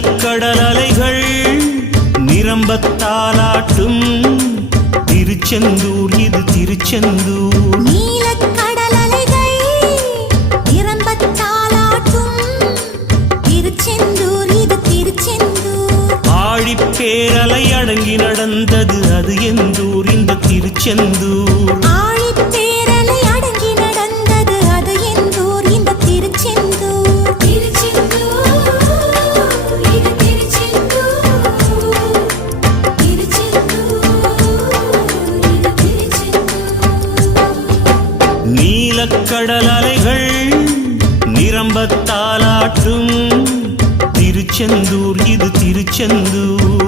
நீலக்கடல் அலைகள் நிரம்பத்தாலாட்டும் திருச்செந்தூர் இது திருச்செந்தூர். நீலக்கடல் அலைகள் நிரம்பத்தாலாட்டும் திருச்செந்தூர் இது திருச்செந்தூர். ஆழிப்பேரலை அடங்கி நடந்தது அது எந்தூர் இந்த திருச்செந்தூர். ஆழிப்பேரலை அடங்கி நடந்தது அது எந்தூர் இந்த திருச்செந்தூர். திருச்செந்தூர் இது திருச்செந்தூர். திருச்செந்தூர் இது திருச்செந்தூர். நீலக்கடல் அலைகள் நிரம்பத்தாலாட்டும் திருச்செந்தூர் இது திருச்செந்தூர்.